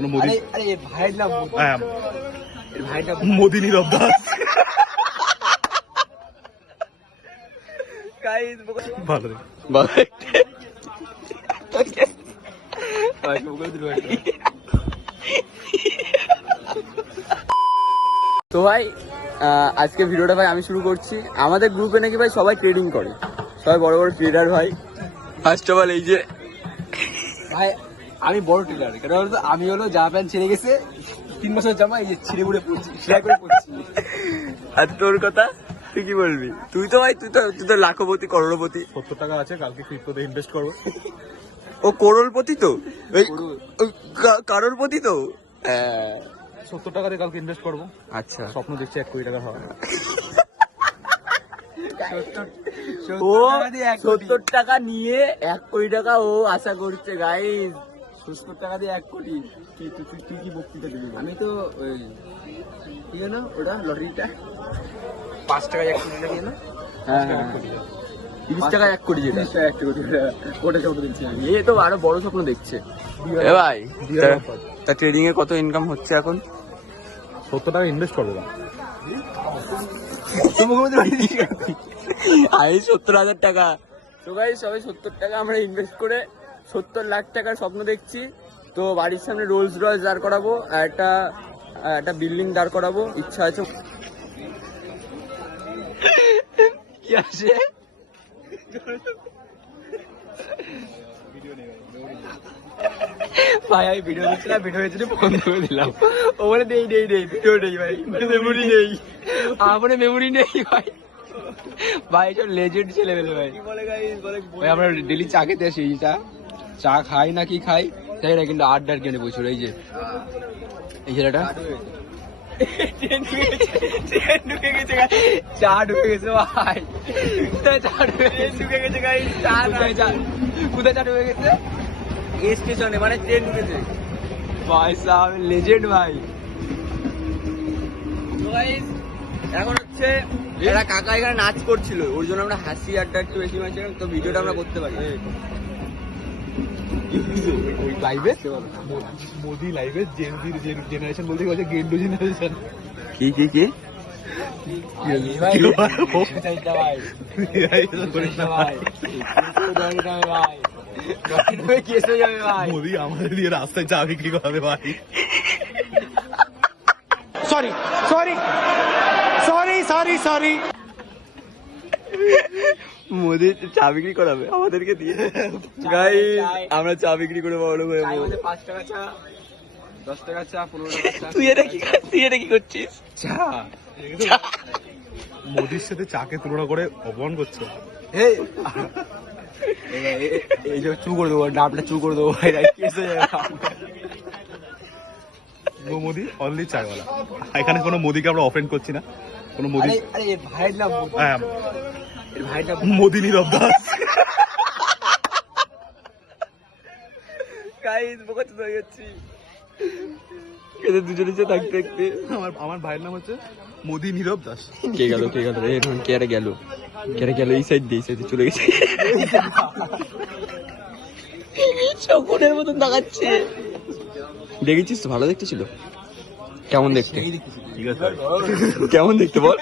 কোনো মোদি আরে ভাইয়ের নাম ভাইয়ের নাম মোদি নীরব দাস। গাইস ভালো রে তো ভাই আজকে ভিডিওটা ভাই আমি শুরু করছি। আমাদের গ্রুপে নাকি ভাই সবাই ট্রেডিং করে, সবাই বড় বড় ট্রেডার ভাই। ফার্স্ট অফ অল এই যে ভাই আমি বড় টেলার, কারণ আমি হলো জামা প্যান্ট ছিঁড়ে গেছে 3 বছর জামা, এই যে ছিঁড়ে মুড়ে পড়ছি, সেলাই করে পড়ছি। আর তোর কথা তুই কি বলবি? তুই তো লাখপতি করোড়পতি। 70 টাকা আছে, কালকে ক্রিপ্টোতে ইনভেস্ট করবো। ও করোড়পতি তো, কারোরপতি তো। 70 টাকা দিয়ে কালকে ইনভেস্ট করবো। আচ্ছা, স্বপ্ন দেখছি 1 কোটি টাকা হওয়া। ও 70 টাকা নিয়ে 1 কোটি টাকা ও আশা করছে গাইস। 70 টাকা দিয়ে 1 কোটি। তুই কি বক্তৃতা দিবি? আমি তো ওই কি জানো ওটা লটারিটা 5 টাকায় 1 কোটি টাকা না? হ্যাঁ 30 টাকায় 1 কোটি, যেটা 30 টাকা 1 কোটি, ওটা স্বপ্ন দেখছি আমি। এ তো আরো বড় স্বপ্ন দেখছে। এ ভাই তা ট্রেডিং এ কত ইনকাম হচ্ছে এখন? 70 টাকা ইনভেস্ট করবো না। আই 70,000 টাকা। তো গাইস সবাই 70 টাকা আমরা ইনভেস্ট করে 70 লাখ টাকার স্বপ্ন দেখছি। তো বাড়ির সামনে রোলস রয়েস দাঁড় করাবো, আর একটা বিল্ডিং দাঁড় করাবো, ইচ্ছা আছে। কি আছে? ভাই আমি ভিডিও দেখছিলাম, ভিডিও হয়েছিল বন্ধ করে দিলাম। ও বলে নেই ভিডিও নেই ভাই, মেমোরি নেই, আমার মেমোরি নেই ভাই। ভাই সব লেজেন্ড ছেলে পেলে ভাই। ভাই আমরা ডেলি চা খেতে আসি, চা খাই না কি খাই তাই না, কিন্তু আড্ডার কেনে বসে এই যে এই ছেলেটা চা ঢুকে গেছে ভাই, কোথায় চা ঢুকে গেছে ভাই? কোথায় চা ঢুকে গেছে? স্টেশনে, মানে ট্রেন ঢুকেছে ভাই। সাহেব লেজেন্ড ভাই। এখন হচ্ছে এরা কাকা এখানে নাচ করছিল, ওর জন্য আমরা হাসি আড্ডা একটু বেশি মারছিলাম। তো ভিডিওটা আমরা করতে পারি লাইভে, মোদি লাইভে জেনারেশন বলতে গেছে গেন্ডু জেনারেশন। কি মোদি আমাদের দিয়ে রাস্তায় চা বিক্রি করাবে ভাই। সরি মোদি চা বিক্রি করাবে আমাদেরকে দিয়ে। গাই আমরা চা বিক্রি করে বড় করে 5 টাকা চা, 10 টাকা চা, 15 টাকা চা। তুই এটা কি করছিস? চা মোদির সাথে চাকে তুলনা করে অপমান করছে। এই যে চু করে দেবো, ডাবটা চু করে দেবো ভাই, কেস হয়ে যাবে। No Modi only chaiwala. এখানে কোনো মোদিকে আমরা অফেন্ড করছি না, কোনো মোদি। আরে ভাইয়ের নাম ভাইয়ের নাম মোদি নীরব দাস। গাইস বকতে হয়ে যাচ্ছি এদের দুজনে যে থাকতে থাকতে। আমার ভাইয়ের নাম হচ্ছে মোদি নীরব দাস। কে গেল রে? কে গেল এই সাইড দিয়ে চলে গেছে। শকুনের মতন দেখাচ্ছে। দেখেছিস তো? ভালো দেখতে ছিল। কেমন দেখতে? ঠিক আছে, কেমন দেখতে বল?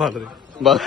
ভালো রে। বাবা